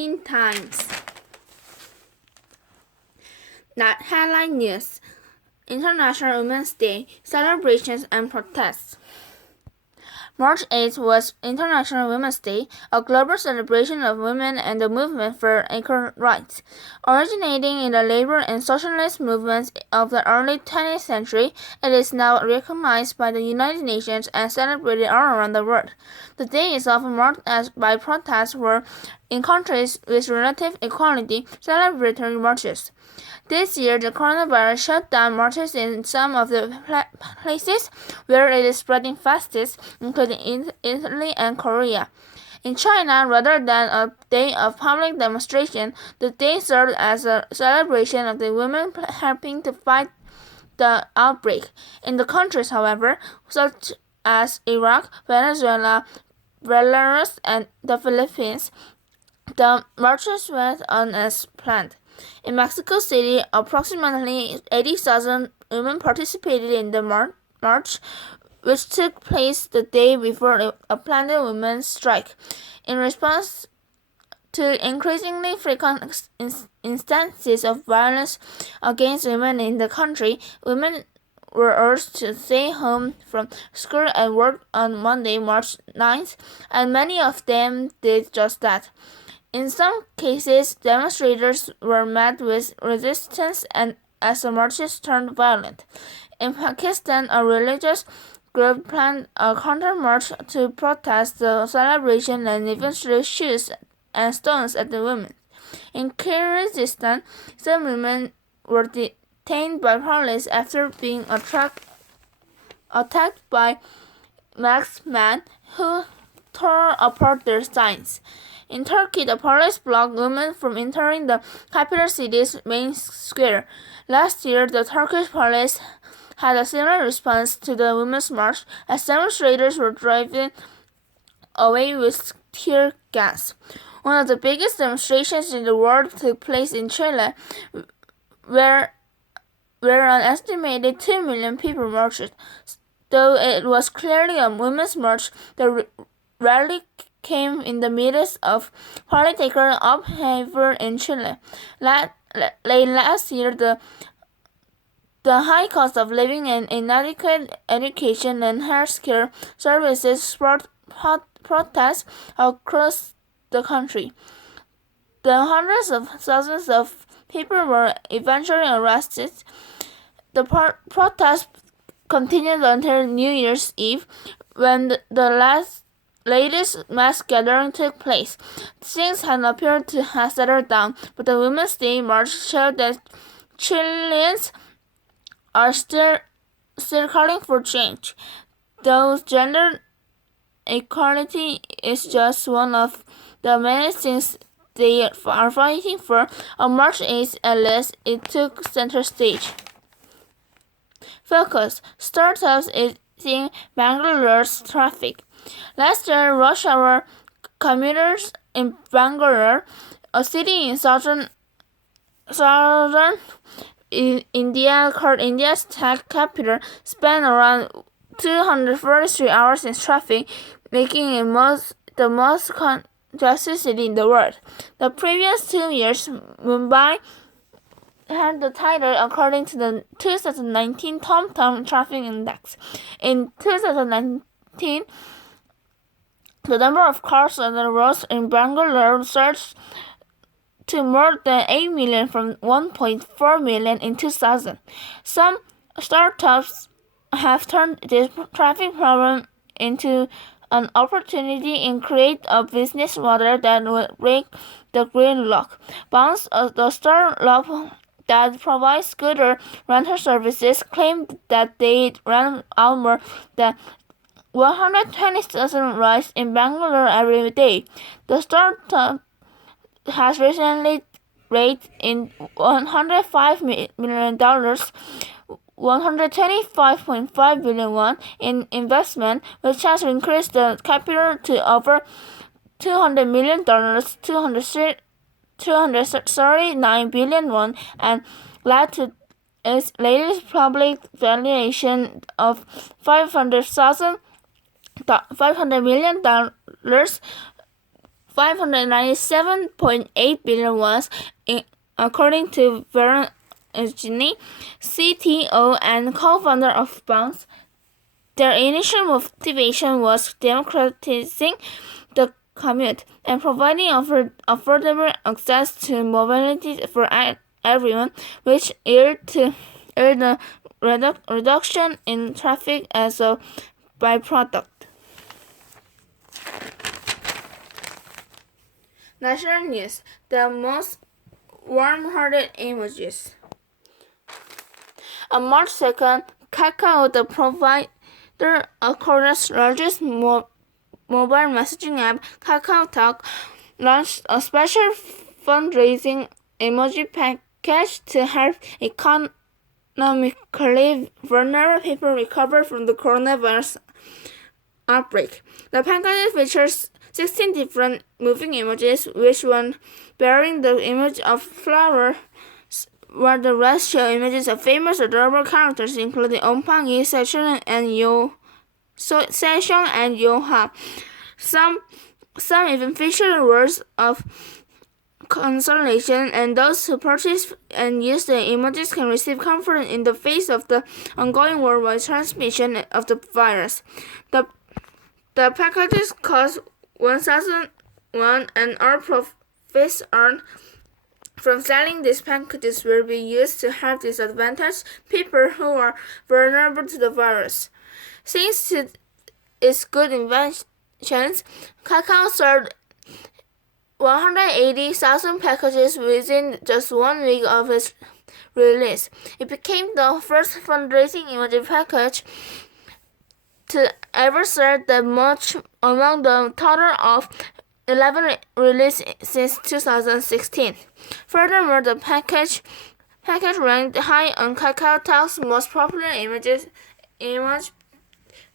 Times. That headline news: International Women's Day celebrations and protests. March 8th was International Women's Day, a global celebration of women and the movement for equal rights. Originating in the labor and socialist movements of the early 20th century, it is now recognized by the United Nations and celebrated all around the world. The day is often marked by protests where, in countries with relative equality, celebratory marches. This year, the coronavirus shut down marches in some of the places where it is spreading fastest, including Italy and Korea. In China, rather than a day of public demonstration, the day served as a celebration of the women helping to fight the outbreak. In the countries, however, such as Iraq, Venezuela, Belarus, and the Philippines, the marches went on as planned. In Mexico City, approximately 80,000 women participated in the march, which took place the day before a planned women's strike. In response to increasingly frequent instances of violence against women in the country, women were urged to stay home from school and work on Monday, March 9th, and many of them did just that. In some cases, demonstrators were met with resistance and as the marches turned violent. In Pakistan, a religious group planned a counter-march to protest the celebration and eventually shoot and stones at the women. In Kyrgyzstan, some women were detained by police after being attacked by masked men who tore apart their signs. In Turkey, the police blocked women from entering the capital city's main square. Last year, the Turkish police had a similar response to the Women's March, as demonstrators were driven away with tear gas. One of the biggest demonstrations in the world took place in Chile, where an estimated 2 million people marched. Though it was clearly a women's march, the rally came in the midst of political upheaval in Chile. Late last year, the high cost of living and inadequate education and healthcare services sparked protests across the country. The hundreds of thousands of people were eventually arrested. The protests continued until New Year's Eve, when the latest mass gathering took place. Things had appeared to have settled down, but the Women's Day March showed that Chileans are still calling for change. Though gender equality is just one of the many things they are fighting for, on March 8th at least it took center stage. Focus: startups easing Bangalore's traffic. Last year, rush hour commuters in Bangalore, a city in southern India called India's tech capital, spent around 243 hours in traffic, making it the most congested city in the world. The previous 2 years, Mumbai had the title according to the 2019 TomTom Traffic Index. In 2019, the number of cars on the roads in Bangalore surged to more than 8 million from 1.4 million in 2000. Some startups have turned this traffic problem into an opportunity and create a business model that will break the gridlock. Bounce, the startup that provides scooter rental services, claimed that they ran out more than 120,000 rides in Bangalore every day. The startup has recently raised in $105 million, 125.5 billion won in investment, which has increased the capital to over $200 million, 239 billion won, and led to its latest public valuation of $500 million 597.8 billion won, according to Verongini, CTO and co-founder of Bounce. Their initial motivation was democratizing the commute and providing affordable access to mobility for everyone, which yielded a reduction in traffic as a byproduct. National news: the most warm-hearted emojis. On March 2nd, Kakao, the provider of Korea's largest mobile messaging app, KakaoTalk, launched a special fundraising emoji package to help economically vulnerable people recover from the coronavirus outbreak. The package features 16 different moving emojis, each one bearing the image of flower, while the rest show images of famous adorable characters including Ompang, Sejong, and Yoha. Some even feature words of consolation, and those who purchase and use the emojis can receive comfort in the face of the ongoing worldwide transmission of the virus. The packages cost 1,000 won, and all profits earned from selling these packages will be used to help disadvantaged people who are vulnerable to the virus. Thanks to its good inventions, Kakao sold 180,000 packages within just 1 week of its release. It became the first fundraising emoji package to ever sell that much among the total of 11 released since 2016. Furthermore, the package ranked high on KakaoTalk's most popular image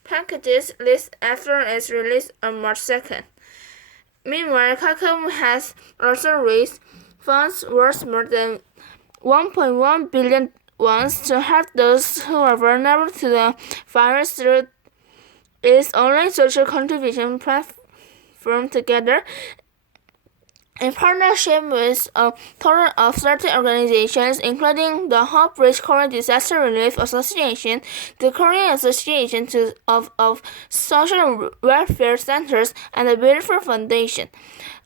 packages list after its release on March 2nd. Meanwhile, Kakao has also raised funds worth more than 1.1 billion won to help those who are vulnerable to the virus through its online social contribution platform Together. In partnership with a total of 30 organizations, including the Hope Bridge Korean Disaster Relief Association, the Korean Association of Social Welfare Centers, and the Beautiful Foundation.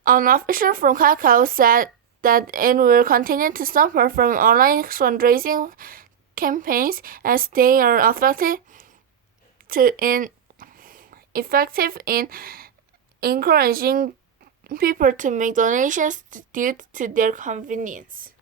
An official from Kakao said that it will continue to support from online fundraising campaigns as they are effective in encouraging people to make donations due to their convenience.